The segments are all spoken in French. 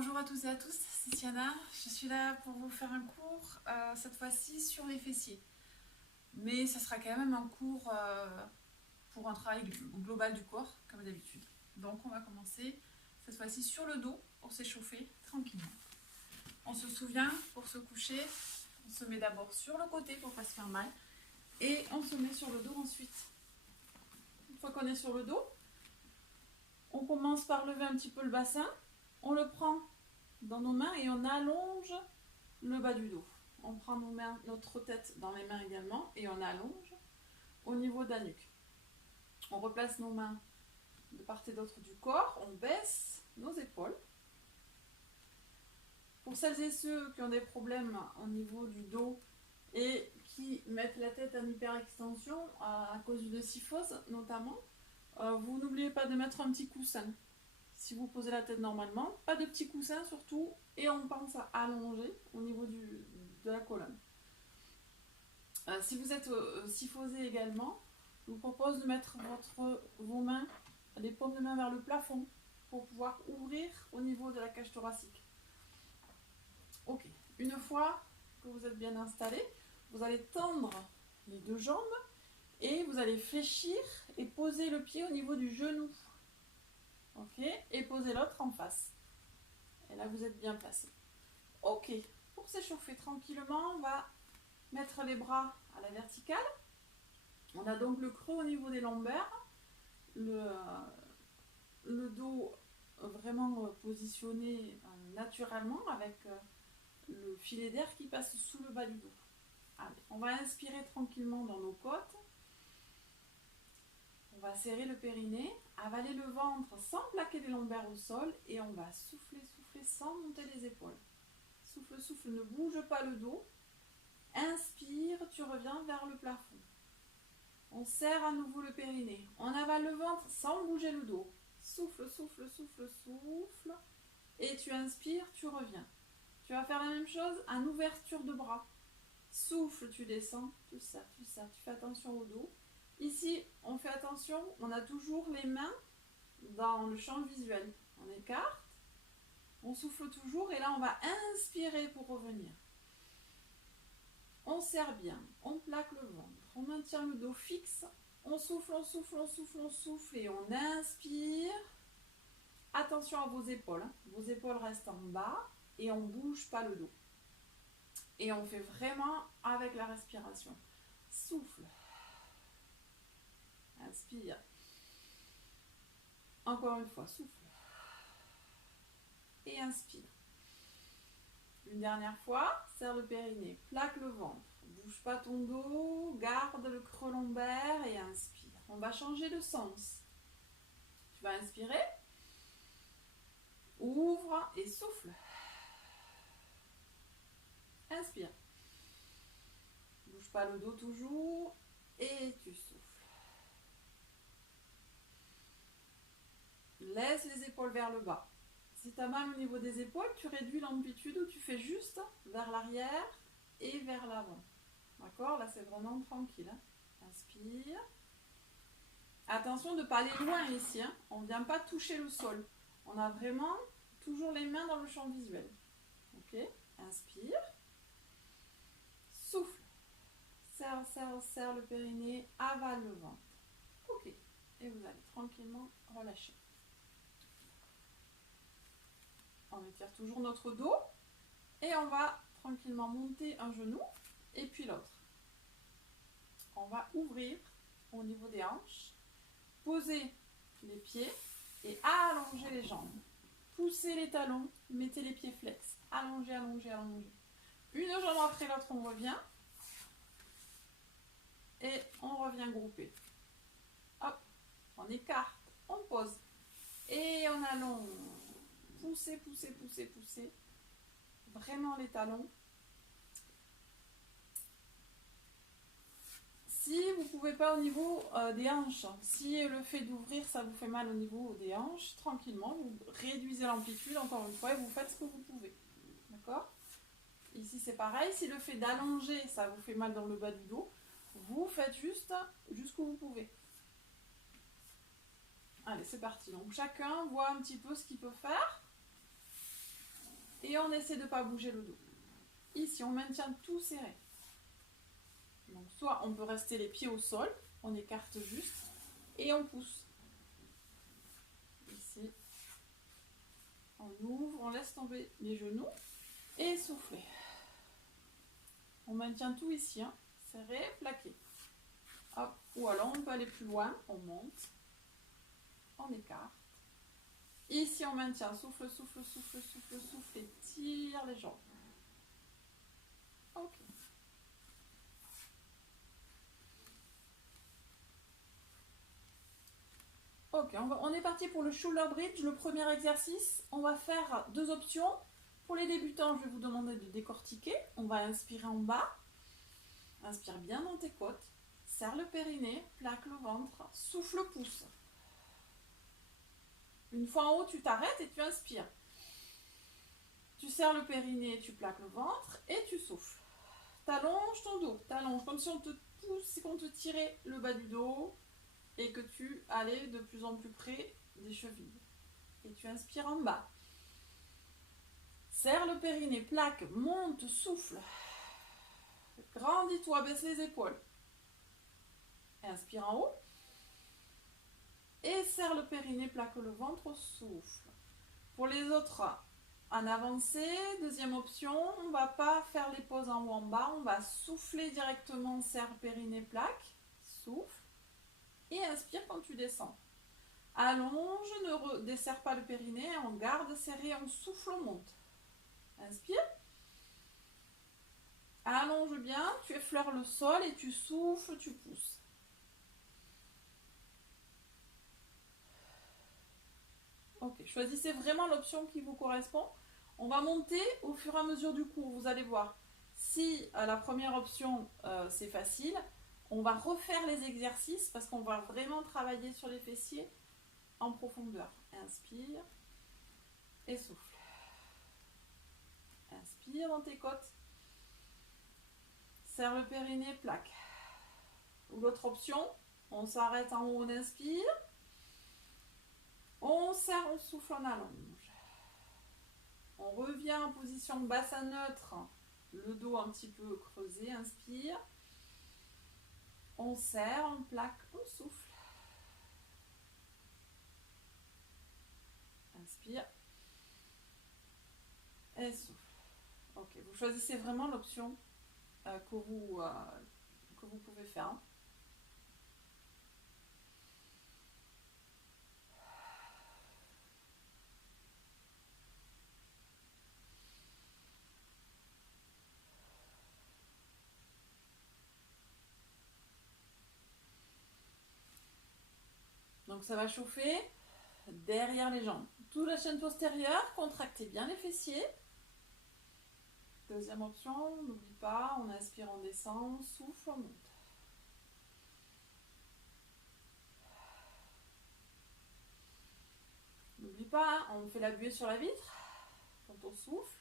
Bonjour à tous et à tous, c'est Tiana. Je suis là pour vous faire un cours, cette fois-ci sur les fessiers. Mais ça sera quand même un cours pour un travail global du corps, comme d'habitude. Donc on va commencer cette fois-ci sur le dos pour s'échauffer tranquillement. On se souvient, pour se coucher, on se met d'abord sur le côté pour ne pas se faire mal. Et on se met sur le dos ensuite. Une fois qu'on est sur le dos, on commence par lever un petit peu le bassin. On le prend dans nos mains et on allonge le bas du dos. On prend nos mains, notre tête dans les mains également et on allonge au niveau de la nuque. On replace nos mains de part et d'autre du corps, on baisse nos épaules. Pour celles et ceux qui ont des problèmes au niveau du dos et qui mettent la tête en hyperextension à cause de syphose notamment, vous n'oubliez pas de mettre un petit coussin. Si vous posez la tête normalement, pas de petit coussin surtout, et on pense à allonger au niveau de la colonne. Si vous êtes syphosé également, je vous propose de mettre vos mains, les paumes de main vers le plafond pour pouvoir ouvrir au niveau de la cage thoracique. Ok, une fois que vous êtes bien installé, vous allez tendre les deux jambes et vous allez fléchir et poser le pied au niveau du genou. Ok, et posez l'autre en face. Et là, vous êtes bien placé. Ok, pour s'échauffer tranquillement, on va mettre les bras à la verticale. On a donc le creux au niveau des lombaires, le dos vraiment positionné naturellement avec le filet d'air qui passe sous le bas du dos. Allez, on va inspirer tranquillement dans nos côtes. On va serrer le périnée, avaler le ventre sans plaquer les lombaires au sol et on va souffler, souffler sans monter les épaules. Souffle, souffle, ne bouge pas le dos. Inspire, tu reviens vers le plafond. On serre à nouveau le périnée. On avale le ventre sans bouger le dos. Souffle, souffle, souffle, souffle. Et tu inspires, tu reviens. Tu vas faire la même chose en ouverture de bras. Souffle, tu descends, tu serres, tu serres. Tu fais attention au dos. Ici, on fait attention, on a toujours les mains dans le champ visuel. On écarte, on souffle toujours et là on va inspirer pour revenir. On serre bien, on plaque le ventre, on maintient le dos fixe, on souffle, on souffle, on souffle, on souffle et on inspire. Attention à vos épaules, vos épaules restent en bas et on ne bouge pas le dos. Et on fait vraiment avec la respiration. Souffle. Inspire. Encore une fois, souffle. Et inspire. Une dernière fois, serre le périnée, plaque le ventre. Bouge pas ton dos, garde le creux lombaire et inspire. On va changer de sens. Tu vas inspirer. Ouvre et souffle. Inspire. Bouge pas le dos toujours et tu souffles. Laisse les épaules vers le bas. Si tu as mal au niveau des épaules, tu réduis l'amplitude ou tu fais juste vers l'arrière et vers l'avant. D'accord? Là, c'est vraiment tranquille. Hein? Inspire. Attention de ne pas aller loin ici. Hein? On ne vient pas toucher le sol. On a vraiment toujours les mains dans le champ visuel. Ok? Inspire. Souffle. Serre, serre, serre le périnée. Avale le ventre. Ok. Et vous allez tranquillement relâcher. On étire toujours notre dos et on va tranquillement monter un genou et puis l'autre. On va ouvrir au niveau des hanches, poser les pieds et allonger les jambes. Poussez les talons, mettez les pieds flex. Allongez, allongez, allongez. Une jambe après l'autre, on revient et on revient groupé. Hop, on écarte, on pose et on allonge. Poussez, poussez, poussez, poussez. Vraiment les talons. Si vous ne pouvez pas au niveau des hanches, si le fait d'ouvrir ça vous fait mal au niveau des hanches, tranquillement, vous réduisez l'amplitude encore une fois et vous faites ce que vous pouvez. D'accord? Ici c'est pareil, si le fait d'allonger ça vous fait mal dans le bas du dos, vous faites juste jusqu'où vous pouvez. Allez, c'est parti. Donc chacun voit un petit peu ce qu'il peut faire. Et on essaie de ne pas bouger le dos. Ici, on maintient tout serré. Donc, soit on peut rester les pieds au sol, on écarte juste, et on pousse. Ici, on ouvre, on laisse tomber les genoux, et souffler. On maintient tout ici, hein, serré, plaqué. Hop. Ou alors, on peut aller plus loin, on monte, on écarte. Ici, on maintient, souffle, souffle, souffle, souffle, souffle, et tire les jambes. Ok. Ok, on est parti pour le shoulder bridge, le premier exercice. On va faire 2 options. Pour les débutants, je vais vous demander de décortiquer. On va inspirer en bas. Inspire bien dans tes côtes. Serre le périnée, plaque le ventre, souffle, pousse. Une fois en haut, tu t'arrêtes et tu inspires. Tu serres le périnée, tu plaques le ventre et tu souffles. T'allonges ton dos, t'allonges comme si on te pousse, qu'on te tirait le bas du dos et que tu allais de plus en plus près des chevilles. Et tu inspires en bas. Serre le périnée, plaque, monte, souffle. Grandis-toi, baisse les épaules. Inspire en haut. Et serre le périnée, plaque le ventre, souffle. Pour les autres, en avancée, deuxième option, on ne va pas faire les pauses en haut en bas, on va souffler directement, serre périnée, plaque, souffle. Et inspire quand tu descends. Allonge, ne desserre pas le périnée, on garde serré, on souffle, on monte. Inspire. Allonge bien, tu effleures le sol et tu souffles, tu pousses. Ok, choisissez vraiment l'option qui vous correspond. On va monter au fur et à mesure du cours, vous allez voir. Si la première option, c'est facile, on va refaire les exercices parce qu'on va vraiment travailler sur les fessiers en profondeur. Inspire et souffle. Inspire dans tes côtes. Serre le périnée, plaque. Ou l'autre option, on s'arrête en haut, on inspire. On serre, on souffle, on allonge. On revient en position bassin neutre, le dos un petit peu creusé, inspire. On serre, on plaque, on souffle. Inspire. Et souffle. Ok, vous choisissez vraiment l'option que vous pouvez faire. Donc ça va chauffer derrière les jambes. Toute la chaîne postérieure, contractez bien les fessiers. Deuxième option, n'oublie pas, on inspire, on descend, souffle, on monte. N'oublie pas, on fait la buée sur la vitre quand on souffle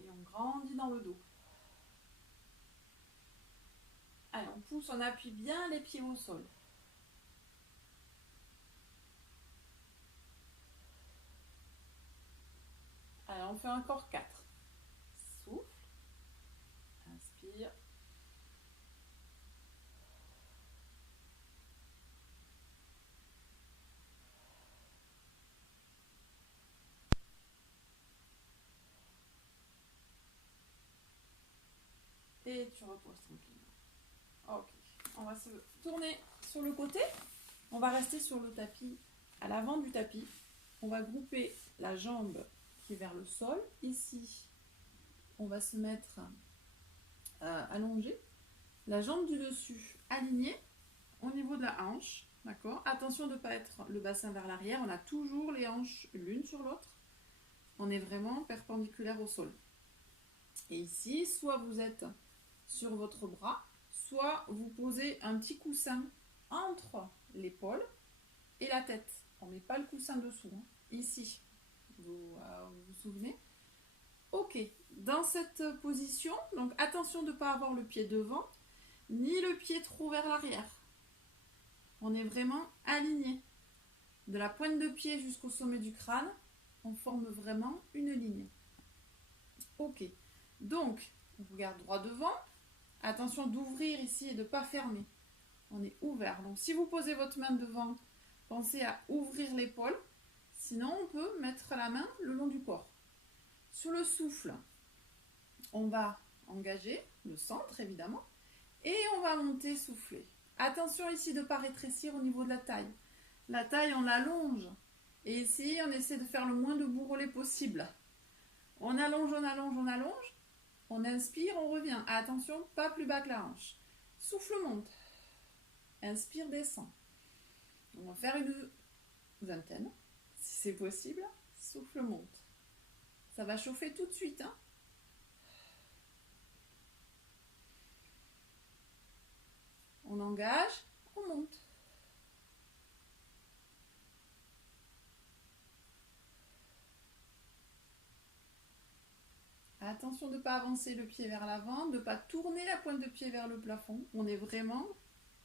et on grandit dans le dos. Allez, on pousse, on appuie bien les pieds au sol. Allez, on fait encore 4. Souffle. Inspire. Et tu reposes tranquillement. Ok. On va se tourner sur le côté. On va rester sur le tapis, à l'avant du tapis. On va grouper la jambe qui est vers le sol. Ici, on va se mettre allongé. La jambe du dessus alignée au niveau de la hanche. D'accord ? Attention de ne pas être le bassin vers l'arrière. On a toujours les hanches l'une sur l'autre. On est vraiment perpendiculaire au sol. Et ici, soit vous êtes sur votre bras, soit vous posez un petit coussin entre l'épaule et la tête. On ne met pas le coussin dessous. Hein. Ici, vous vous souvenez ? Ok, dans cette position, donc attention de ne pas avoir le pied devant, ni le pied trop vers l'arrière. On est vraiment aligné. De la pointe de pied jusqu'au sommet du crâne, on forme vraiment une ligne. Ok, donc on regarde droit devant. Attention d'ouvrir ici et de ne pas fermer. On est ouvert. Donc si vous posez votre main devant, pensez à ouvrir l'épaule. Sinon, on peut mettre la main le long du corps. Sur le souffle, on va engager le centre, évidemment. Et on va monter, souffler. Attention ici de ne pas rétrécir au niveau de la taille. La taille, on l'allonge. Et ici, on essaie de faire le moins de bourrelets possible. On allonge, on allonge, on allonge. On inspire, on revient. Attention, pas plus bas que la hanche. Souffle, monte. Inspire, descend. On va faire une vingtaine, si c'est possible. Souffle, monte. Ça va chauffer tout de suite. Hein. On engage, on monte. Attention de ne pas avancer le pied vers l'avant, de ne pas tourner la pointe de pied vers le plafond. On est vraiment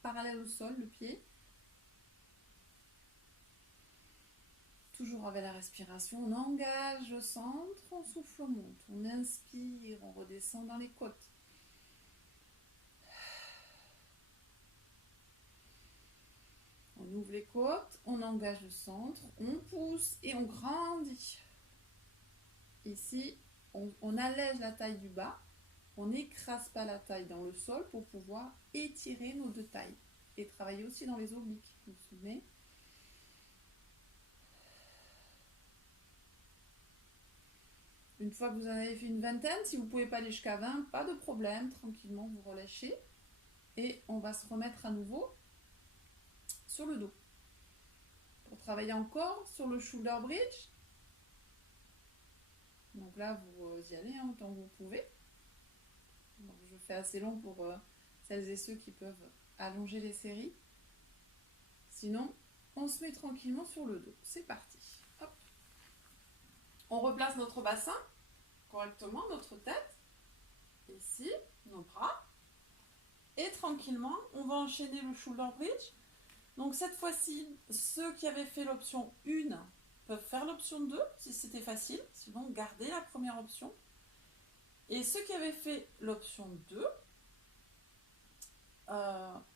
parallèle au sol, le pied. Toujours avec la respiration, on engage le centre, on souffle, on monte. On inspire, on redescend dans les côtes. On ouvre les côtes, on engage le centre, on pousse et on grandit. Ici, on allège la taille du bas, on n'écrase pas la taille dans le sol pour pouvoir étirer nos deux tailles et travailler aussi dans les obliques. Vous vous souvenez ? Une fois que vous en avez fait une vingtaine, si vous ne pouvez pas aller jusqu'à 20, pas de problème, tranquillement vous relâchez et on va se remettre à nouveau sur le dos. Pour travailler encore sur le shoulder bridge. Donc là, vous y allez hein, autant que vous pouvez. Donc, je fais assez long pour celles et ceux qui peuvent allonger les séries. Sinon, on se met tranquillement sur le dos. C'est parti. Hop. On replace notre bassin correctement, notre tête. Ici, nos bras. Et tranquillement, on va enchaîner le shoulder bridge. Donc cette fois-ci, ceux qui avaient fait l'option 1 peuvent faire l'option 2 si c'était facile. Sinon, gardez la première option. Et ceux qui avaient fait l'option 2,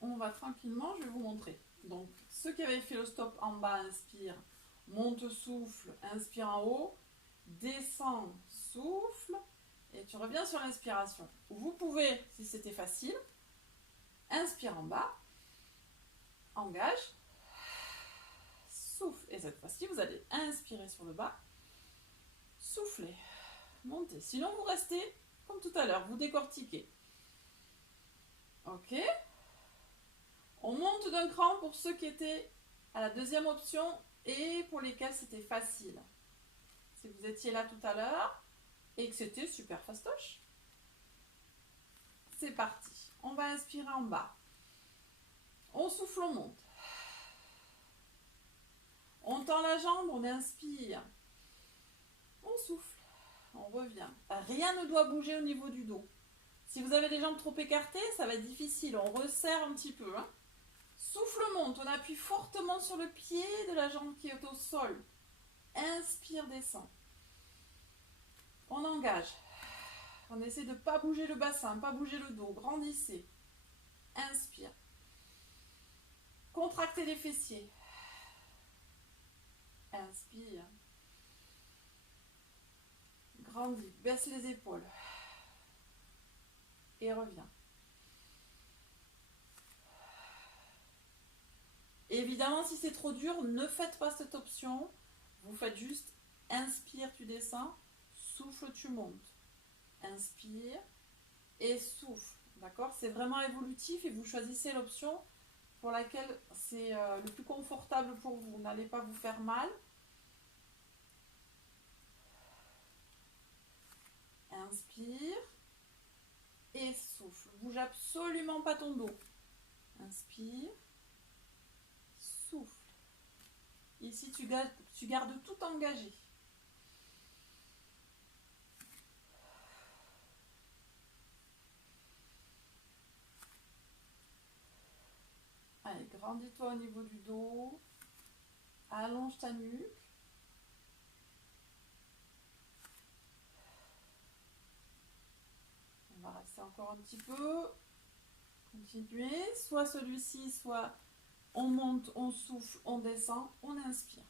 on va tranquillement, je vais vous montrer. Donc, ceux qui avaient fait le stop en bas, inspire, monte, souffle, inspire en haut, descend, souffle, et tu reviens sur l'inspiration. Vous pouvez, si c'était facile, inspire en bas, engage, souffle. Et cette fois-ci, vous allez inspirer sur le bas, souffler, monter. Sinon, vous restez comme tout à l'heure, vous décortiquez. Ok. On monte d'un cran pour ceux qui étaient à la deuxième option et pour lesquels c'était facile. Si vous étiez là tout à l'heure et que c'était super fastoche. C'est parti. On va inspirer en bas. On souffle, on monte. On tend la jambe, on inspire. On souffle. On revient. Rien ne doit bouger au niveau du dos. Si vous avez les jambes trop écartées, ça va être difficile. On resserre un petit peu. Hein. Souffle, monte. On appuie fortement sur le pied de la jambe qui est au sol. Inspire, descend. On engage. On essaie de ne pas bouger le bassin, pas bouger le dos. Grandissez. Inspire. Contractez les fessiers. Inspire. Grandis. Baisse les épaules. Et reviens. Évidemment, si c'est trop dur, ne faites pas cette option. Vous faites juste inspire, tu descends, souffle, tu montes. Inspire et souffle. D'accord ? C'est vraiment évolutif et vous choisissez l'option pour laquelle c'est le plus confortable pour vous. Vous n'allez pas vous faire mal. Inspire et souffle. Bouge absolument pas ton dos. Inspire, souffle. Ici, tu gardes tout engagé. Allez, grandis-toi au niveau du dos. Allonge ta nuque. encore un petit peu. Continuez. Soit celui-ci, soit on monte, on souffle, on descend, on inspire.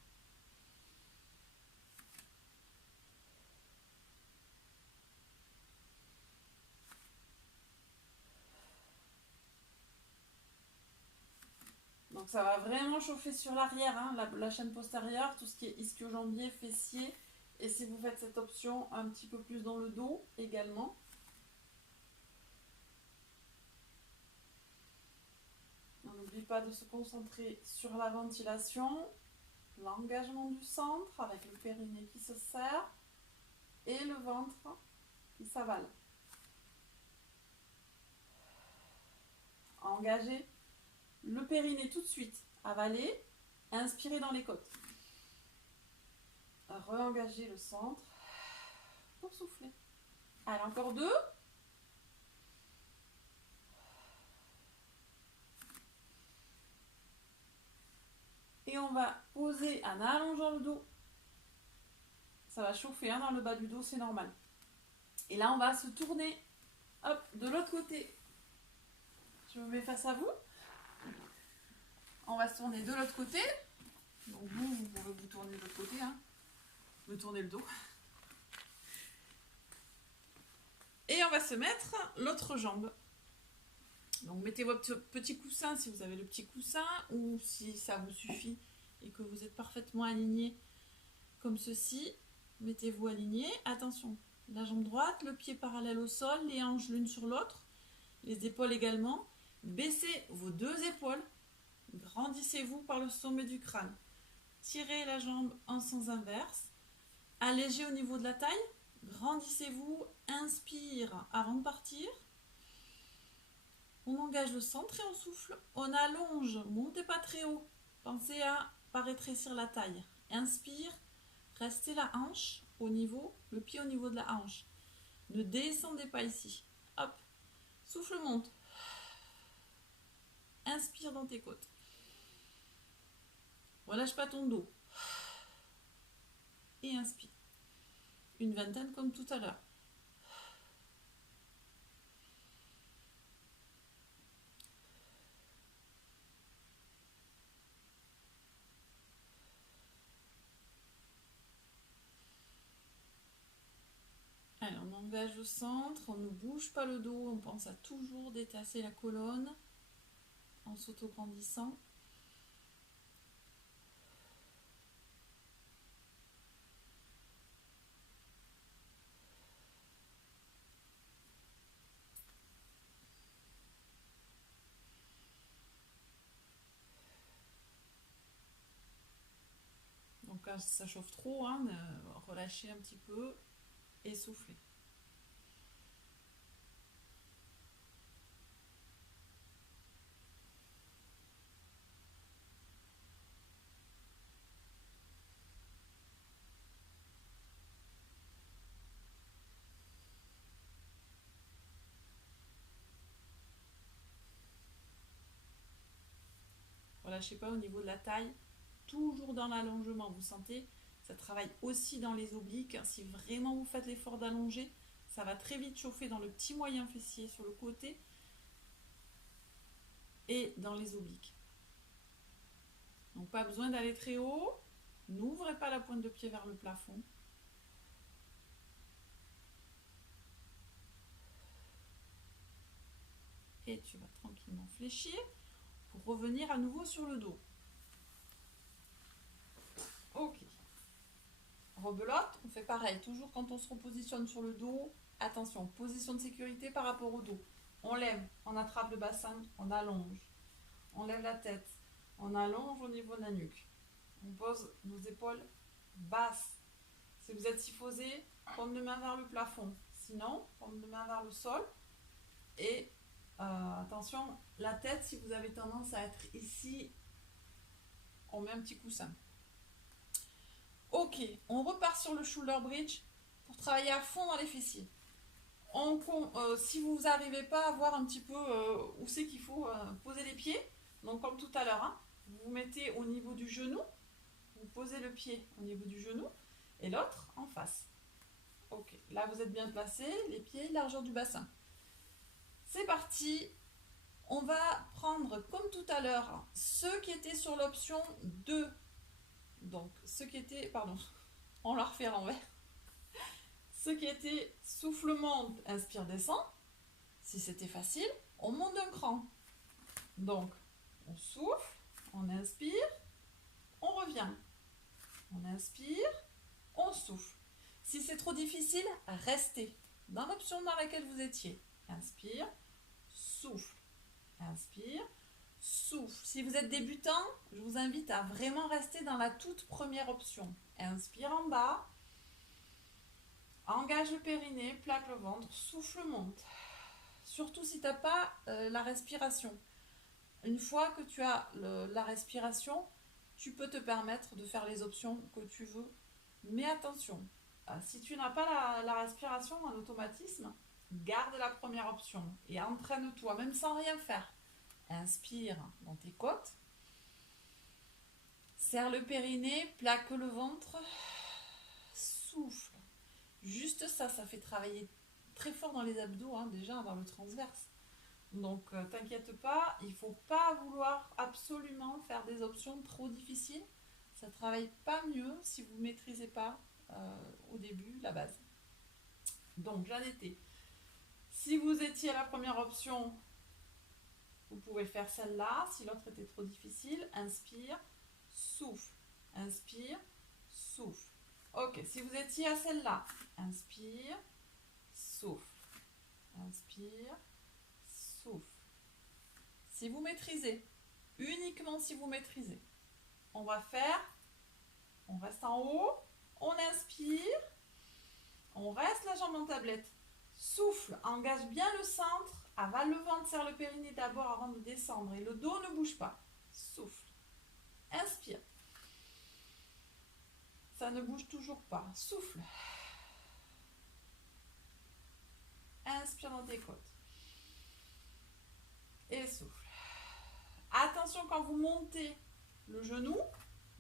Donc ça va vraiment chauffer sur l'arrière, hein, la chaîne postérieure, tout ce qui est ischio-jambier, fessier. Et si vous faites cette option, un petit peu plus dans le dos également. On n'oublie pas de se concentrer sur la ventilation, l'engagement du centre avec le périnée qui se serre et le ventre qui s'avale. Engagez le périnée tout de suite, avalez, inspirez dans les côtes. Re-engagez le centre pour souffler. Allez, encore 2. Et on va poser en allongeant le dos. Ça va chauffer hein, dans le bas du dos, c'est normal. Et là, on va se tourner hop, de l'autre côté. Je me mets face à vous. On va se tourner de l'autre côté. Donc vous pouvez vous tourner de l'autre côté. Hein. Me tourner le dos. Et on va se mettre l'autre jambe. Donc mettez votre petit coussin si vous avez le petit coussin ou si ça vous suffit et que vous êtes parfaitement aligné comme ceci. Mettez-vous aligné. Attention, la jambe droite, le pied parallèle au sol, les hanches l'une sur l'autre, les épaules également. Baissez vos 2 épaules. Grandissez-vous par le sommet du crâne. Tirez la jambe en sens inverse. Allégez au niveau de la taille. Grandissez-vous. Inspire avant de partir. On engage le centre et on souffle. On allonge. Montez pas très haut. Pensez à pas rétrécir la taille. Inspire. Restez la hanche au niveau, le pied au niveau de la hanche. Ne descendez pas ici. Hop. Souffle monte. Inspire dans tes côtes. Relâche pas ton dos. Et inspire. Une vingtaine comme tout à l'heure. Allez, on engage le centre, on ne bouge pas le dos, on pense à toujours détasser la colonne en s'auto-grandissant. Donc quand ça chauffe trop, hein, relâchez un petit peu et soufflez. Relâchez pas au niveau de la taille, toujours dans l'allongement. Vous sentez, ça travaille aussi dans les obliques. Si vraiment vous faites l'effort d'allonger, ça va très vite chauffer dans le petit moyen fessier sur le côté et dans les obliques. Donc pas besoin d'aller très haut. N'ouvrez pas la pointe de pied vers le plafond. Et tu vas tranquillement fléchir pour revenir à nouveau sur le dos. Ok. Rebelote, on fait pareil. Toujours quand on se repositionne sur le dos, attention, position de sécurité par rapport au dos. On lève, on attrape le bassin, on allonge. On lève la tête, on allonge au niveau de la nuque. On pose nos épaules basses. Si vous êtes syphosé, paume de main vers le plafond. Sinon, paume de main vers le sol. Et attention, la tête, si vous avez tendance à être ici, on met un petit coussin. Ok, on repart sur le shoulder bridge pour travailler à fond dans les fessiers. Si vous n'arrivez pas à voir un petit peu où c'est qu'il faut poser les pieds, donc comme tout à l'heure, hein, vous vous mettez au niveau du genou, vous posez le pied au niveau du genou et l'autre en face. Ok, là vous êtes bien placé, les pieds, largeur du bassin. C'est parti. On va prendre, comme tout à l'heure, ceux qui étaient sur l'option 2. Donc, ceux qui étaient... Pardon, on la refait à l'envers. Ceux qui étaient souffle monte, inspire, descend. Si c'était facile, on monte d'un cran. Donc, on souffle, on inspire, on revient. On inspire, on souffle. Si c'est trop difficile, restez dans l'option dans laquelle vous étiez. Inspire, souffle. Inspire, souffle. Si vous êtes débutant, je vous invite à vraiment rester dans la toute première option. Inspire en bas, engage le périnée, plaque le ventre, souffle, monte. Surtout si tu n'as pas la respiration. Une fois que tu as la respiration, tu peux te permettre de faire les options que tu veux. Mais attention, si tu n'as pas la respiration en automatisme, garde la première option et entraîne-toi, même sans rien faire. Inspire dans tes côtes. Serre le périnée, plaque le ventre. Souffle. Juste ça, ça fait travailler très fort dans les abdos, hein, déjà dans le transverse. Donc t'inquiète pas, il ne faut pas vouloir absolument faire des options trop difficiles. Ça ne travaille pas mieux si vous ne maîtrisez pas au début la base. Donc j'en étais. Si vous étiez à la première option, vous pouvez faire celle-là. Si l'autre était trop difficile, inspire, souffle. Inspire, souffle. Ok, si vous étiez à celle-là, inspire, souffle. Inspire, souffle. Si vous maîtrisez, uniquement si vous maîtrisez, on va faire, on reste en haut, on inspire, on reste la jambe en tablette, souffle, engage bien le centre, avale le ventre, serre le périnée d'abord avant de descendre et le dos ne bouge pas. Souffle, inspire. Ça ne bouge toujours pas. Souffle. Inspire dans tes côtes. Et souffle. Attention quand vous montez le genou,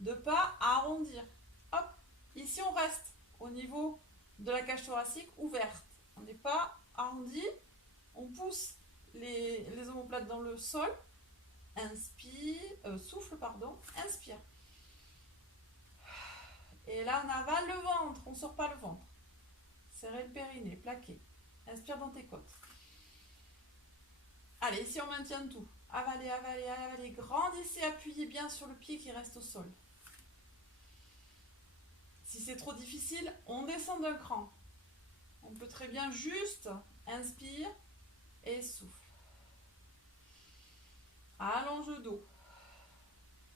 de ne pas arrondir. Hop, ici on reste au niveau de la cage thoracique ouverte. On n'est pas arrondi, on pousse les omoplates dans le sol. Inspire, souffle, pardon, inspire. Et là, on avale le ventre, on ne sort pas le ventre. Serrez le périnée, plaqué. Inspire dans tes côtes. Allez, ici, on maintient tout. Avalez, avalez, avalez. Grandissez, appuyez bien sur le pied qui reste au sol. Si c'est trop difficile, on descend d'un cran. On peut très bien juste inspire et souffle. Allonge le dos.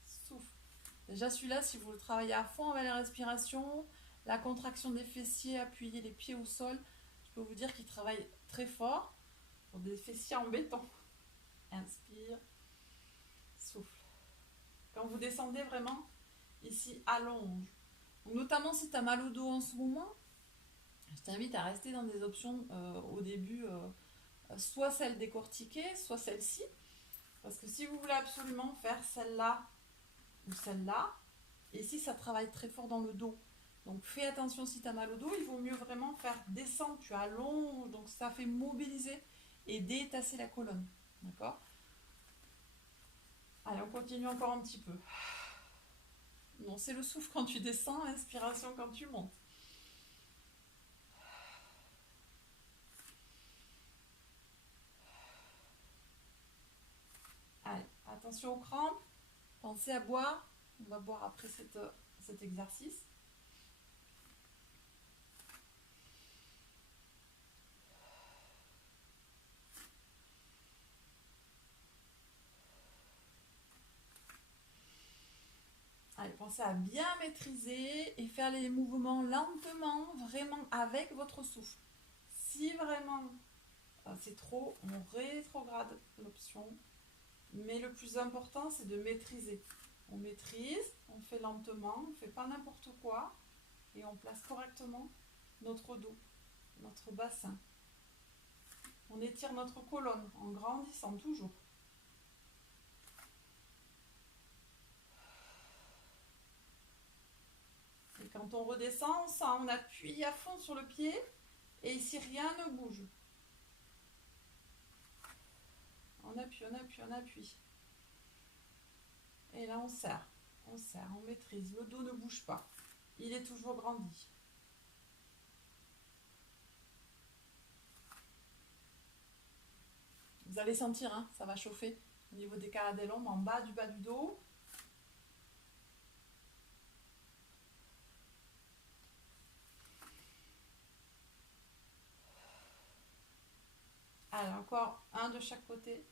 Souffle. Déjà celui-là, si vous le travaillez à fond avec la respiration, la contraction des fessiers, appuyer les pieds au sol, je peux vous dire qu'il travaille très fort pour des fessiers en béton. Inspire, souffle. Quand vous descendez vraiment, ici, allonge. Notamment si tu as mal au dos en ce moment, je t'invite à rester dans des options au début, soit celle décortiquée, soit celle-ci. Parce que si vous voulez absolument faire celle-là ou celle-là, ici ça travaille très fort dans le dos. Donc fais attention si tu as mal au dos, il vaut mieux vraiment faire descendre, tu allonges, donc ça fait mobiliser et détasser la colonne. D'accord ? Allez, on continue encore un petit peu. Non, c'est le souffle quand tu descends, l'inspiration quand tu montes. Allez, attention aux crampes. Pensez à boire. On va boire après cet exercice. Allez, pensez à bien maîtriser et faire les mouvements lentement, vraiment avec votre souffle. Si vraiment c'est trop, on rétrograde l'option. Mais le plus important, c'est de maîtriser. On maîtrise, on fait lentement, on ne fait pas n'importe quoi et on place correctement notre dos, notre bassin. On étire notre colonne en grandissant toujours. Et quand on redescend, on sent, on appuie à fond sur le pied et ici rien ne bouge. On appuie, on appuie, on appuie. Et là, on serre, on maîtrise. Le dos ne bouge pas. Il est toujours grandi. Vous allez sentir, hein, ça va chauffer au niveau des carrés des lombes, en bas du dos. Allez, encore un de chaque côté.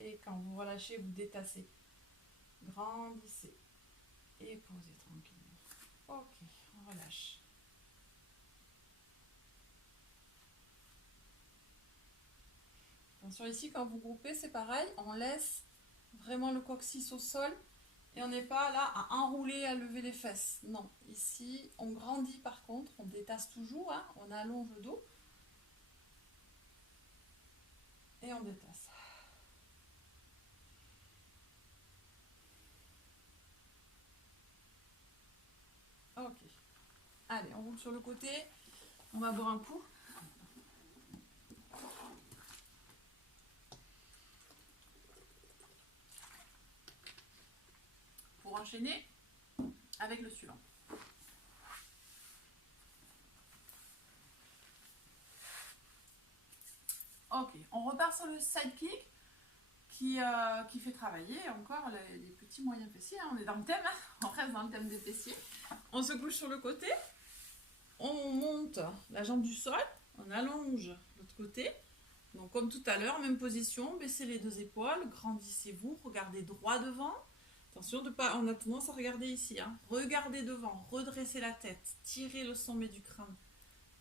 Et quand vous relâchez, vous détassez. Grandissez. Et posez tranquillement. Ok, on relâche. Attention ici, quand vous groupez, c'est pareil. On laisse vraiment le coccyx au sol. Et on n'est pas là à enrouler, à lever les fesses. Non, ici, on grandit par contre. On détasse toujours. Hein, on allonge le dos. Et on détasse. Ok. Allez, on roule sur le côté. On va boire un coup. Pour enchaîner avec le suivant. Ok, on repart sur le side kick qui fait travailler encore les petits moyens fessiers. Hein. On est dans le thème, hein. On reste dans le thème des fessiers. On se couche sur le côté, on monte la jambe du sol, on allonge l'autre côté. Donc comme tout à l'heure, même position, baissez les deux épaules, grandissez-vous, regardez droit devant. Attention de pas, on a tendance à regarder ici. Hein. Regardez devant, redressez la tête, tirez le sommet du crâne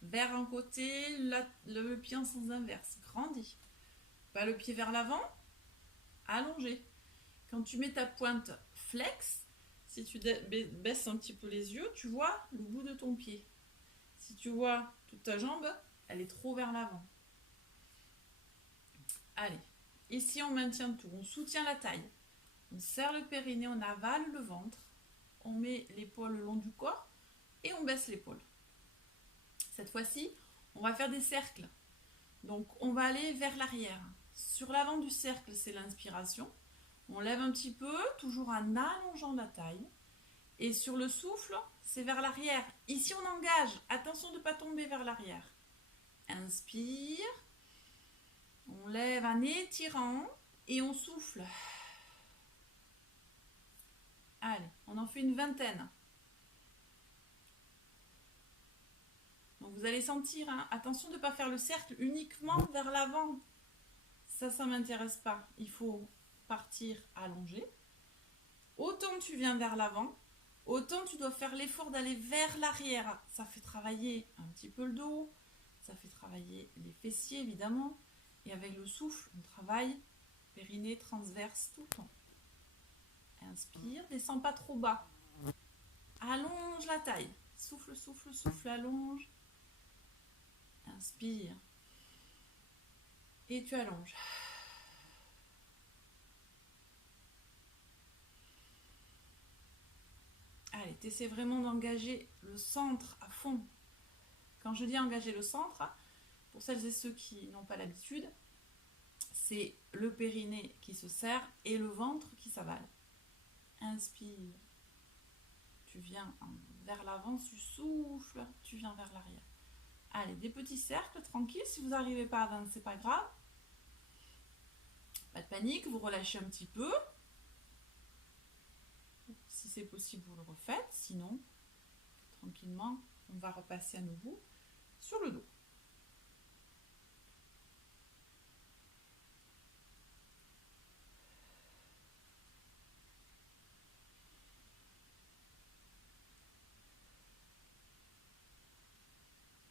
vers un côté, le pied en sens inverse, grandis. Pas le pied vers l'avant, allongé. Quand tu mets ta pointe flex, si tu baisses un petit peu les yeux, tu vois le bout de ton pied. Si tu vois toute ta jambe, elle est trop vers l'avant. Allez, ici on maintient tout, on soutient la taille. On serre le périnée, on avale le ventre, on met l'épaule le long du corps et on baisse l'épaule. Cette fois-ci, on va faire des cercles. Donc, on va aller vers l'arrière. Sur l'avant du cercle, c'est l'inspiration. On lève un petit peu, toujours en allongeant la taille. Et sur le souffle, c'est vers l'arrière. Ici, on engage. Attention de ne pas tomber vers l'arrière. Inspire. On lève en étirant et on souffle. Allez, on en fait une vingtaine. Donc vous allez sentir, hein, attention de ne pas faire le cercle uniquement vers l'avant. Ça ne m'intéresse pas. Il faut partir allongé. Autant tu viens vers l'avant, autant tu dois faire l'effort d'aller vers l'arrière. Ça fait travailler un petit peu le dos, ça fait travailler les fessiers évidemment. Et avec le souffle, on travaille périnée transverse tout le temps. Inspire, descends pas trop bas. Allonge la taille. Souffle, souffle, souffle, allonge. Inspire. Et tu allonges. Allez, tu essaies vraiment d'engager le centre à fond. Quand je dis engager le centre, pour celles et ceux qui n'ont pas l'habitude, c'est le périnée qui se serre et le ventre qui s'avale. Inspire. Tu viens vers l'avant, tu souffles, tu viens vers l'arrière. Allez, des petits cercles, tranquille. Si vous n'arrivez pas à 20, c'est pas grave. Pas de panique, vous relâchez un petit peu. Si c'est possible, vous le refaites. Sinon, tranquillement, on va repasser à nouveau sur le dos.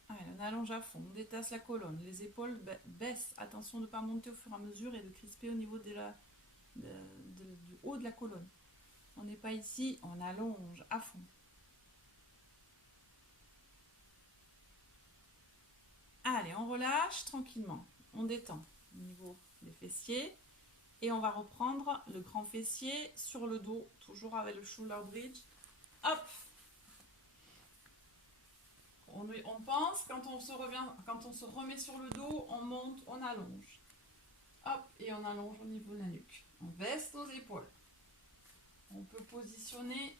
Allez, on allonge à fond, on détasse la colonne, les épaules baissent. Attention de ne pas monter au fur et à mesure et de crisper au niveau du haut de la colonne. On n'est pas ici, on allonge à fond. Allez, on relâche tranquillement. On détend au niveau des fessiers. Et on va reprendre le grand fessier sur le dos, toujours avec le shoulder bridge. Hop! on pense, quand on se remet sur le dos, on monte, on allonge. Hop, et on allonge au niveau de la nuque. On baisse nos épaules. On peut positionner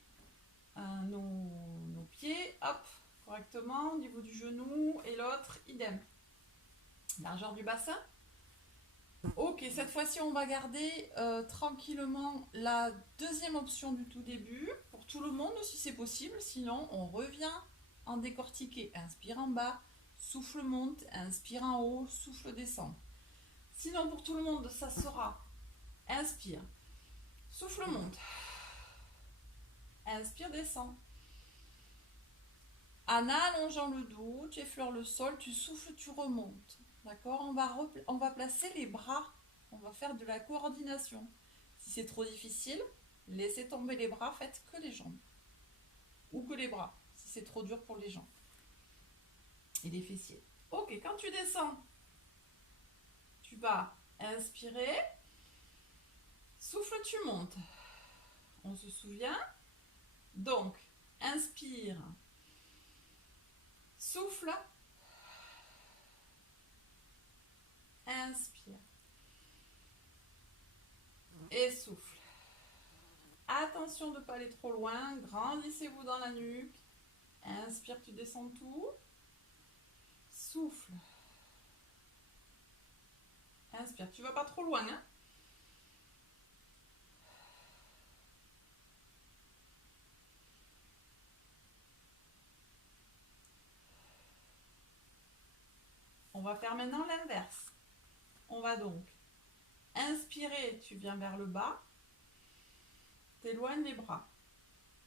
nos pieds, hop, correctement au niveau du genou, et l'autre, idem. Largeur du bassin. Ok, cette fois-ci, on va garder tranquillement la deuxième option du tout début, pour tout le monde si c'est possible, sinon on revient en décortiqué. Inspire en bas, souffle monte, inspire en haut, souffle descend. Sinon pour tout le monde, ça sera inspire, souffle monte, inspire descend. En allongeant le dos, tu effleures le sol, tu souffles, tu remontes. D'accord, on va placer les bras, on va faire de la coordination. Si c'est trop difficile, laissez tomber les bras, faites que les jambes. Ou que les bras, si c'est trop dur pour les jambes. Et les fessiers. Ok, quand tu descends, tu vas inspirer, souffle, tu montes. On se souvient. Donc, inspire, souffle, inspire et souffle. Attention de ne pas aller trop loin, grandissez-vous dans la nuque. Inspire, tu descends tout. Souffle. Inspire, tu ne vas pas trop loin, hein. On va faire maintenant l'inverse. On va donc inspirer, tu viens vers le bas. T'éloignes les bras.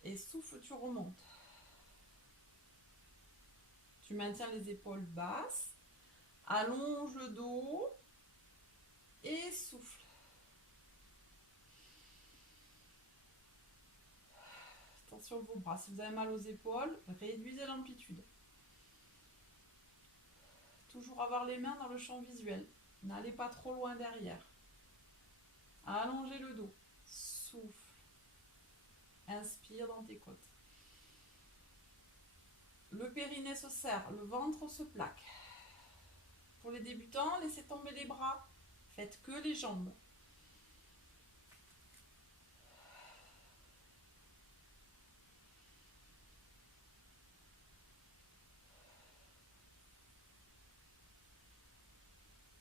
Et souffle, tu remontes. Tu maintiens les épaules basses. Allonge le dos. Et souffle. Attention vos bras. Si vous avez mal aux épaules, réduisez l'amplitude. Toujours avoir les mains dans le champ visuel. N'allez pas trop loin derrière. Allongez le dos. Souffle. Inspire dans tes côtes. Le périnée se serre, le ventre se plaque. Pour les débutants, laissez tomber les bras. Faites que les jambes.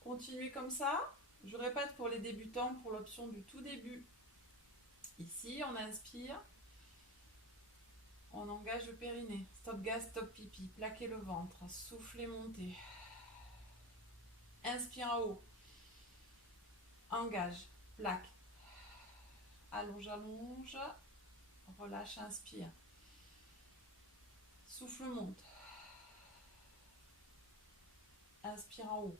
Continuez comme ça. Je répète pour les débutants, pour l'option du tout début. Ici, on inspire. On engage le périnée. Stop gaz, stop pipi. Plaquez le ventre. Soufflez, montez. Inspire en haut. Engage. Plaque. Allonge, allonge. Relâche, inspire. Souffle, monte. Inspire en haut.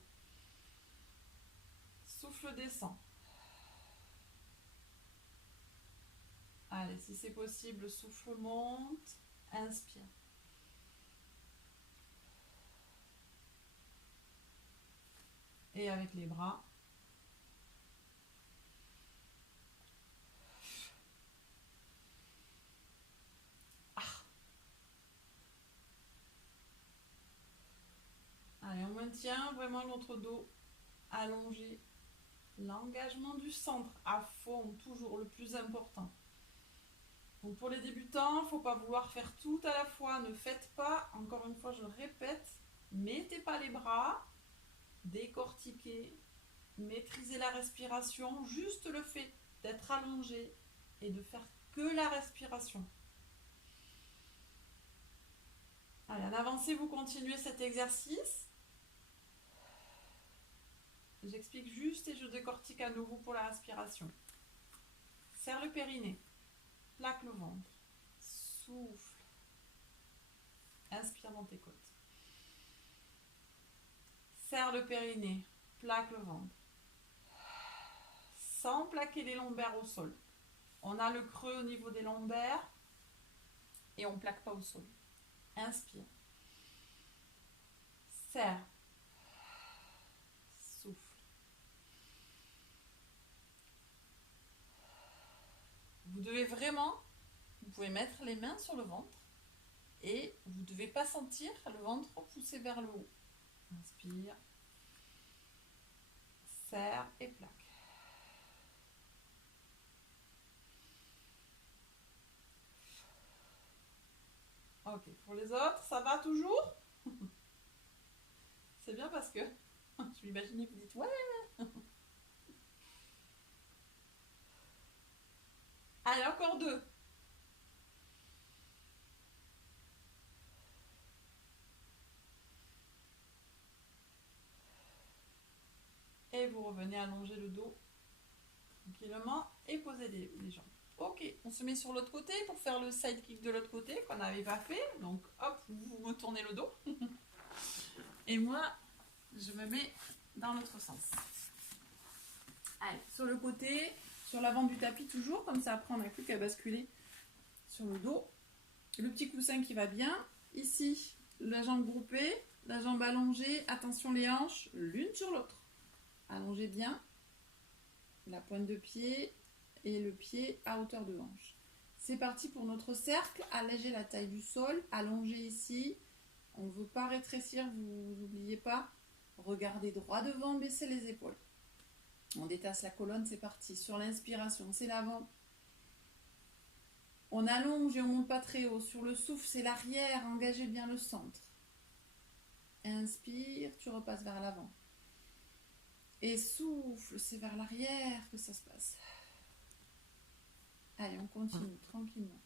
Souffle, descend. Allez, si c'est possible, souffle, monte. Inspire. Et avec les bras. Allez, on maintient vraiment notre dos allongé. L'engagement du centre à fond, toujours le plus important. Donc pour les débutants, il ne faut pas vouloir faire tout à la fois. Ne faites pas, encore une fois, je répète, mettez pas les bras, décortiquez, maîtrisez la respiration. Juste le fait d'être allongé et de faire que la respiration. Allez, en avancée, vous continuez cet exercice. J'explique juste et je décortique à nouveau pour la respiration. Serre le périnée. Plaque le ventre. Souffle. Inspire dans tes côtes. Serre le périnée. Plaque le ventre. Sans plaquer les lombaires au sol. On a le creux au niveau des lombaires et on ne plaque pas au sol. Inspire. Serre. Souffle. Vous devez vraiment, vous pouvez mettre les mains sur le ventre Et vous ne devez pas sentir le ventre pousser vers le haut. Inspire. Serre et plaque. Ok, pour les autres, ça va toujours? C'est bien parce que je m'imaginais que vous dites ouais. Allez, encore 2. Et vous revenez allonger le dos tranquillement et poser les jambes. Ok, on se met sur l'autre côté pour faire le side kick de l'autre côté qu'on n'avait pas fait. Donc hop, vous me tournez le dos. Et moi, je me mets dans l'autre sens. Allez, sur le côté, sur l'avant du tapis toujours, comme ça après on n'a plus qu'à basculer sur le dos. Le petit coussin qui va bien. Ici, la jambe groupée, la jambe allongée. Attention les hanches, l'une sur l'autre. Allongez bien la pointe de pied et le pied à hauteur de hanche. C'est parti pour notre cercle. Allégez la taille du sol, allongez ici. On ne veut pas rétrécir, vous n'oubliez pas. Regardez droit devant, baissez les épaules. On détasse la colonne, c'est parti. Sur l'inspiration, c'est l'avant. On allonge et on ne monte pas très haut. Sur le souffle, c'est l'arrière. Engagez bien le centre. Inspire, tu repasses vers l'avant. Et souffle, c'est vers l'arrière que ça se passe. Allez, on continue tranquillement.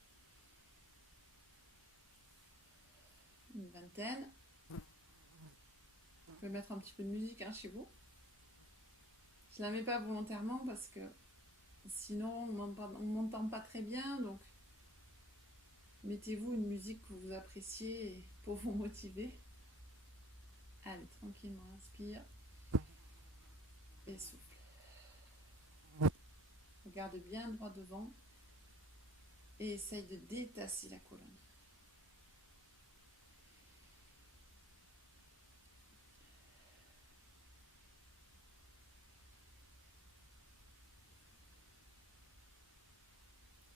Une vingtaine. Vous pouvez mettre un petit peu de musique chez vous. Je ne la mets pas volontairement parce que sinon on m'entend pas très bien. Donc mettez-vous une musique que vous appréciez pour vous motiver. Allez, tranquillement, inspire. Et souffle. Regarde bien droit devant. Et essaye de détasser la colonne.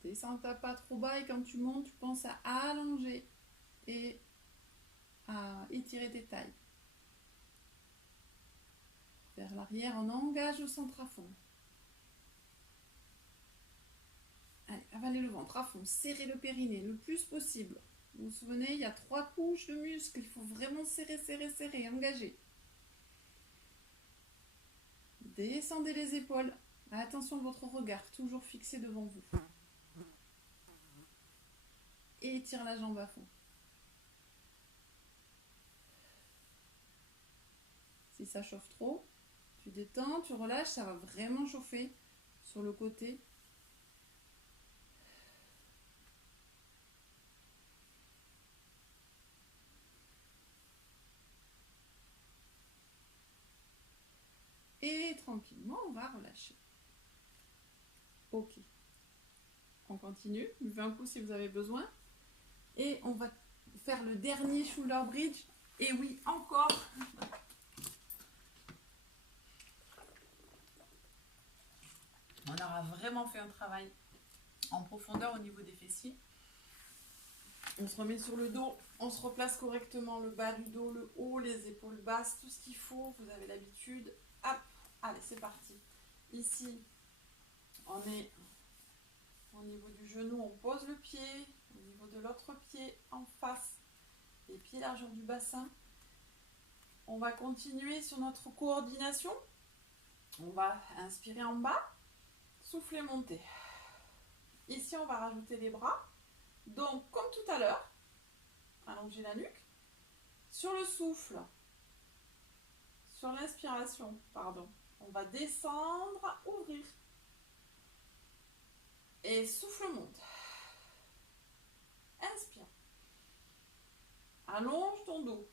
Descends pas trop bas et quand tu montes, tu penses à allonger et à étirer tes tailles. Vers l'arrière, on engage le centre à fond. Allez, avalez le ventre à fond, serrez le périnée le plus possible. Vous vous souvenez, il y a 3 couches de muscles, il faut vraiment serrer, serrer, serrer, engager. Descendez les épaules. Attention à votre regard, toujours fixé devant vous. Et étire la jambe à fond. Si ça chauffe trop, tu détends, tu relâches, ça va vraiment chauffer sur le côté. Et tranquillement, on va relâcher. Ok. On continue. Buvez un coup si vous avez besoin. Et on va faire le dernier shoulder bridge. Et oui, encore. On aura vraiment fait un travail en profondeur au niveau des fessiers. On se remet sur le dos, on se replace correctement le bas du dos, le haut, les épaules basses, tout ce qu'il faut, vous avez l'habitude. Hop, allez, c'est parti. Ici, on est au niveau du genou, on pose le pied, au niveau de l'autre pied, en face, les pieds largeur du bassin. On va continuer sur notre coordination. On va inspirer en bas, souffler, monter. Ici, on va rajouter les bras. Donc, comme tout à l'heure, allonger la nuque. Sur le souffle, sur l'inspiration, pardon, on va descendre, ouvrir. Et souffle, monte. Inspire. Allonge ton dos.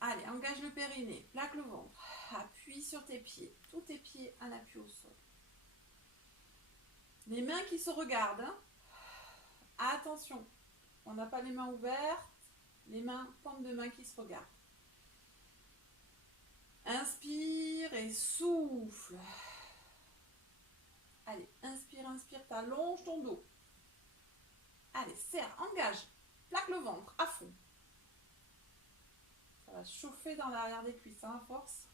Allez, engage le périnée, plaque le ventre. Appuie sur tes pieds, tous tes pieds en appui au sol. Les mains qui se regardent. Attention, on n'a pas les mains ouvertes, les mains, paumes de main qui se regardent. Inspire et souffle. Allez, inspire, inspire, t'allonges ton dos. Allez, serre, engage. plaque le ventre à fond. Ça va chauffer dans l'arrière des cuisses, hein, à force.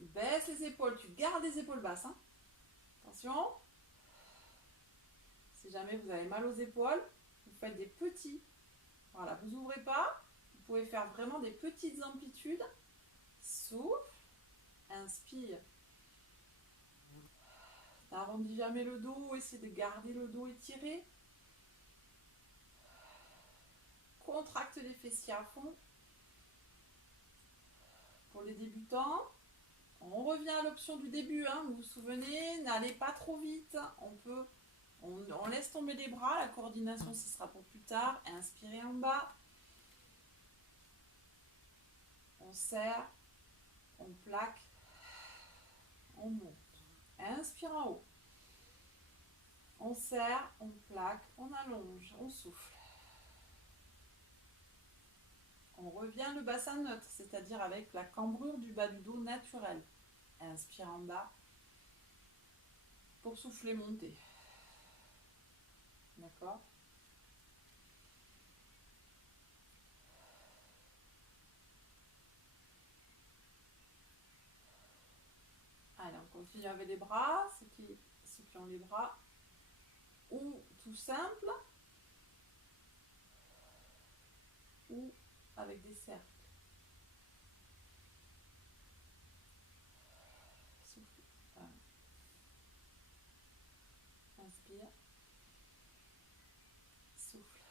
Baisse les épaules, tu gardes les épaules basses. Hein. Attention. Si jamais vous avez mal aux épaules, vous faites des petits. Voilà, vous n'ouvrez pas. Vous pouvez faire vraiment des petites amplitudes. Souffle. Inspire. N'arrondis jamais le dos. Essayez de garder le dos étiré. Contracte les fessiers à fond. Pour les débutants, on revient à l'option du début. Hein, vous vous souvenez, n'allez pas trop vite. On laisse tomber les bras. La coordination, ce sera pour plus tard. Inspirez en bas. On serre. On plaque. On monte. Inspire en haut. On serre, on plaque, on allonge, on souffle. On revient le bassin neutre, c'est-à-dire avec la cambrure du bas du dos naturelle. Inspire en bas pour souffler, monter. D'accord ? Allez, on continue avec les bras, ceux qui ont les bras. Ou tout simple, ou avec des cercles. Souffle. Voilà. Inspire. Souffle.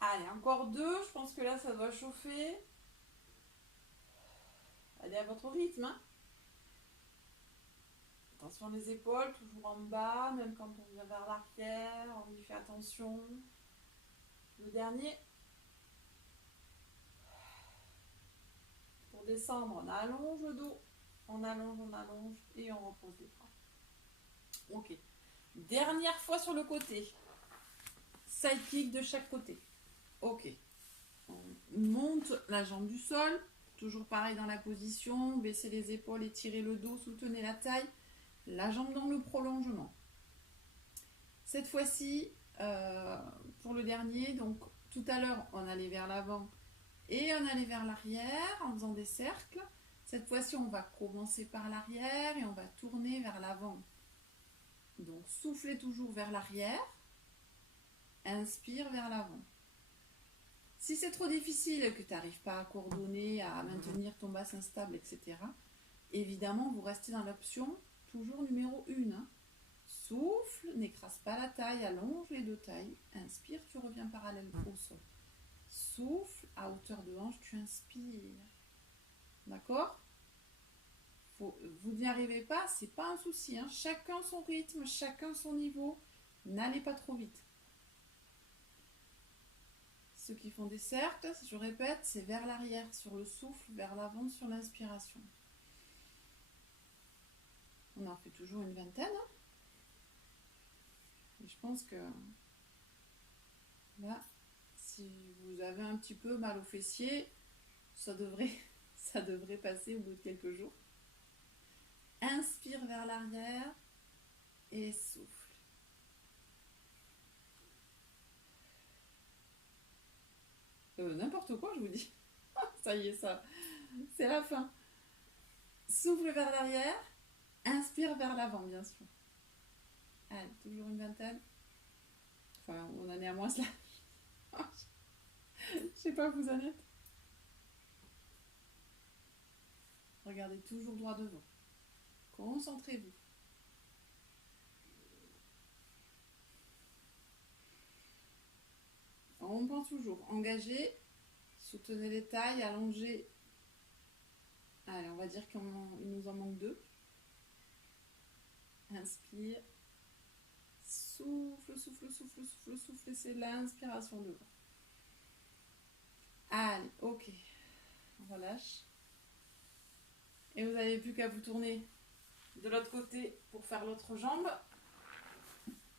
Allez, encore 2, je pense que là ça doit chauffer. Allez à votre rythme. Hein. Attention les épaules, toujours en bas, même quand on vient vers l'arrière, on y fait attention. Le dernier. Pour descendre, on allonge le dos, on allonge et on repose les bras. Ok. Dernière fois sur le côté. Side kick de chaque côté. Ok. On monte la jambe du sol. Toujours pareil dans la position. Baissez les épaules, étirez le dos, soutenez la taille. La jambe dans le prolongement. Cette fois-ci, pour le dernier, donc tout à l'heure, on allait vers l'avant et on allait vers l'arrière en faisant des cercles. Cette fois-ci, on va commencer par l'arrière et on va tourner vers l'avant. Donc, soufflez toujours vers l'arrière. Inspire vers l'avant. Si c'est trop difficile, que tu n'arrives pas à coordonner, à maintenir ton bassin stable, etc., évidemment, vous restez dans l'option toujours numéro 1. Hein. Souffle, n'écrase pas la taille, allonge les deux tailles. Inspire, tu reviens parallèle au sol. Souffle, à hauteur de hanche, tu inspires. D'accord ? Vous n'y arrivez pas, c'est pas un souci. Hein. Chacun son rythme, chacun son niveau. N'allez pas trop vite. Ceux qui font des cercles, je répète, c'est vers l'arrière sur le souffle, vers l'avant sur l'inspiration. On en fait toujours une vingtaine. Hein. Et je pense que là, si vous avez un petit peu mal aux fessiers, ça devrait passer au bout de quelques jours. Inspire vers l'arrière et souffle. N'importe quoi, je vous dis. Ça y est, ça. C'est la fin. Souffle vers l'arrière. Inspire vers l'avant, bien sûr. Allez, toujours une vingtaine. Enfin, on en est à moins là. Je sais pas où vous en êtes. Regardez toujours droit devant. Concentrez-vous. On pense toujours. Engagez. Soutenez les tailles. Allongez Allez, on va dire qu'il nous en manque 2. Inspire. Souffle, souffle, souffle, souffle, souffle. C'est l'inspiration de l'eau. Allez, ok. On relâche. Et vous n'avez plus qu'à vous tourner de l'autre côté pour faire l'autre jambe.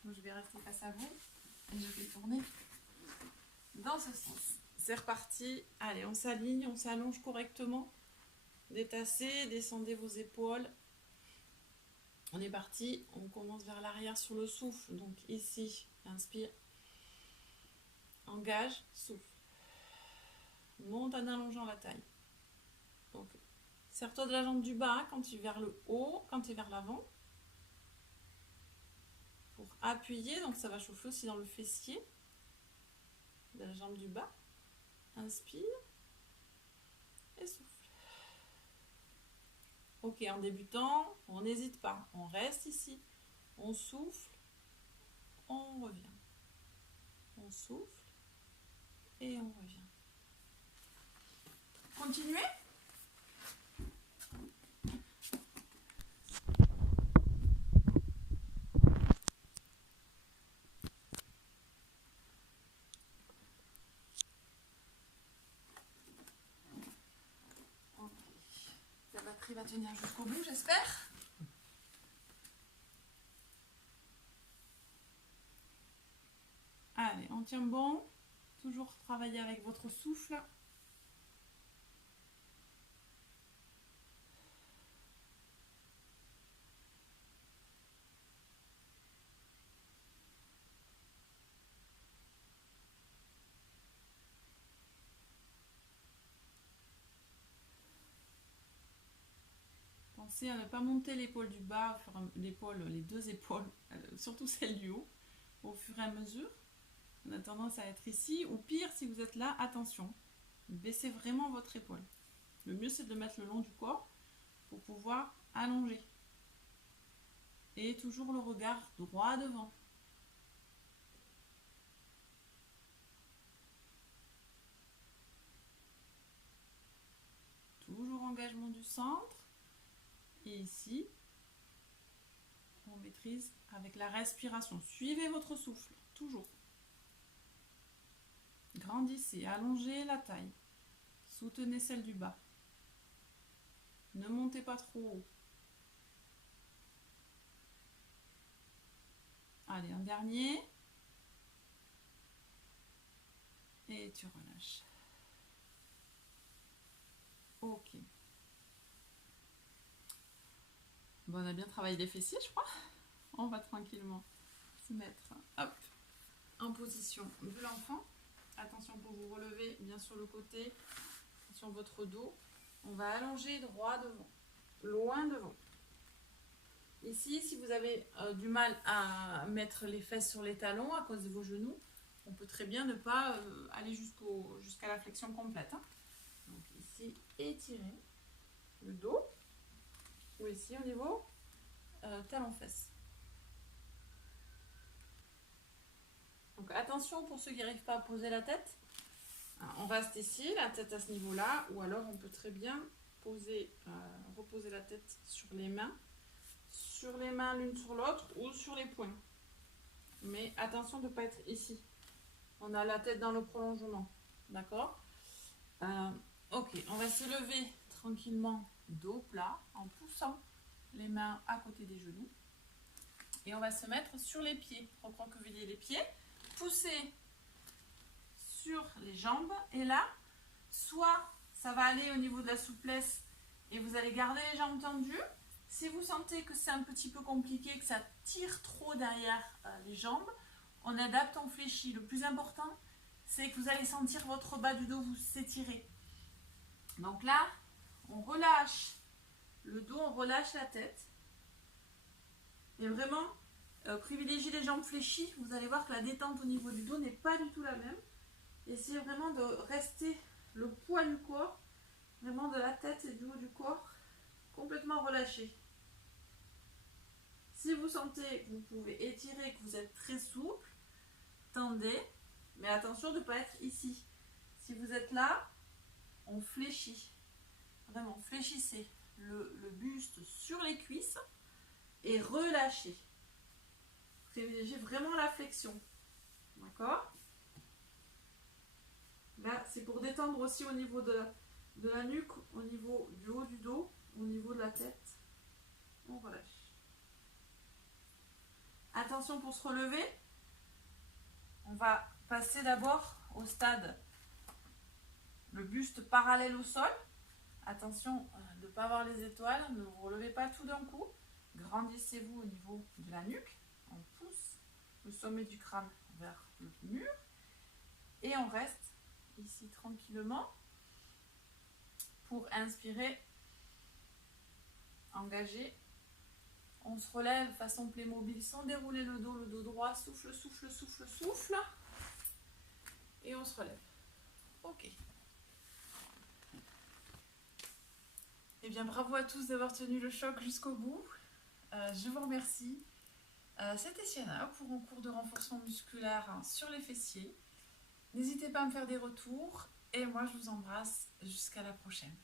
Donc, je vais rester face à vous. Et je vais tourner dans ce sens. C'est reparti. Allez, on s'aligne, on s'allonge correctement. Détassez, descendez vos épaules. On est parti. On commence vers l'arrière sur le souffle. Donc ici, inspire. Engage, souffle. Monte en allongeant la taille. Donc, serre-toi de la jambe du bas quand tu es vers le haut, quand tu es vers l'avant. Pour appuyer, donc ça va chauffer aussi dans le fessier de la jambe du bas. Inspire et souffle. Ok, en débutant, on n'hésite pas. On reste ici, on souffle, on revient. On souffle et on revient. Continuez. La batterie va tenir jusqu'au bout, j'espère. Allez, on tient bon. Toujours travailler avec votre souffle. Pensez à ne pas monter l'épaule du bas, les deux épaules, surtout celle du haut, au fur et à mesure. On a tendance à être ici, ou pire, si vous êtes là, attention, baissez vraiment votre épaule. Le mieux, c'est de le mettre le long du corps pour pouvoir allonger. Et toujours le regard droit devant. Toujours engagement du centre. Et ici, on maîtrise avec la respiration. Suivez votre souffle, toujours. Grandissez, allongez la taille. Soutenez celle du bas. Ne montez pas trop haut. Allez, un dernier. Et tu relâches. Ok. Bon, on a bien travaillé les fessiers, je crois. On va tranquillement se mettre hop, en position de l'enfant. Attention pour vous relever bien sur le côté, sur votre dos. On va allonger droit devant, loin devant. Ici, si vous avez du mal à mettre les fesses sur les talons à cause de vos genoux, on peut très bien ne pas aller jusqu'à la flexion complète. Hein. Donc ici, étirez le dos. Ou ici au niveau talon-fesse. Donc attention pour ceux qui n'arrivent pas à poser la tête. Alors, on reste ici, la tête à ce niveau-là, ou alors on peut très bien reposer la tête sur les mains l'une sur l'autre ou sur les poings. Mais attention de ne pas être ici. On a la tête dans le prolongement. D'accord ? Ok, on va se lever tranquillement, dos plat, en poussant les mains à côté des genoux. Et on va se mettre sur les pieds. Recroqueviller les pieds. Pousser sur les jambes. Et là, soit ça va aller au niveau de la souplesse et vous allez garder les jambes tendues. Si vous sentez que c'est un petit peu compliqué, que ça tire trop derrière les jambes, on adapte, on fléchit. Le plus important, c'est que vous allez sentir votre bas du dos vous s'étirer. Donc là, on relâche le dos, on relâche la tête. Et vraiment, privilégiez les jambes fléchies. Vous allez voir que la détente au niveau du dos n'est pas du tout la même. Essayez vraiment de rester le poids du corps, vraiment de la tête et du haut du corps, complètement relâché. Si vous sentez que vous pouvez étirer, que vous êtes très souple, tendez, mais attention de ne pas être ici. Si vous êtes là, on fléchit. Vraiment, fléchissez le buste sur les cuisses et relâchez. Privilégiez vraiment la flexion. D'accord? Là, c'est pour détendre aussi au niveau de la nuque, au niveau du haut du dos, au niveau de la tête. On relâche. Attention pour se relever. On va passer d'abord au stade le buste parallèle au sol. Attention de ne pas avoir les étoiles, ne vous relevez pas tout d'un coup. Grandissez-vous au niveau de la nuque. On pousse le sommet du crâne vers le mur. Et on reste ici tranquillement pour inspirer, engager. On se relève façon Playmobil sans dérouler le dos droit. Souffle, souffle, souffle, souffle. Et on se relève. Ok. Eh bien, bravo à tous d'avoir tenu le choc jusqu'au bout. Je vous remercie. C'était Sienna pour un cours de renforcement musculaire sur les fessiers. N'hésitez pas à me faire des retours. Et moi, je vous embrasse. Jusqu'à la prochaine.